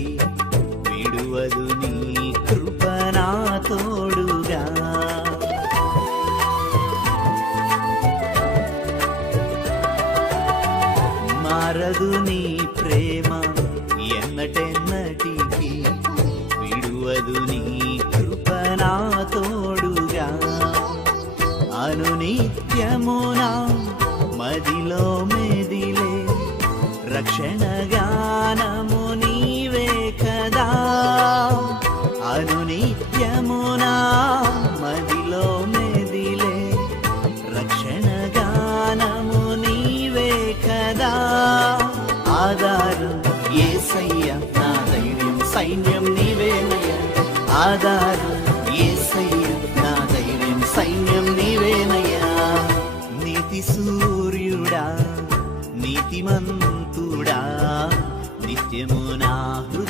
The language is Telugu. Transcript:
విడువదు నీ కృప నా తోడుగా. మారదు నీ ప్రేమ ఎన్నటెన్నటికి, విడువదు నీ కృప నా తోడుగా. అనునిత్యమునా మదిలో మెదిలే రక్షణ గానము నీవే కదా. అనునిత్యమునా మదిలో మెదిలే రక్షణ గానము నీవే కదా. ఆధారం యేసయ్య నా ధైర్యం సైన్యం నీవేనయ్య. ఆధారం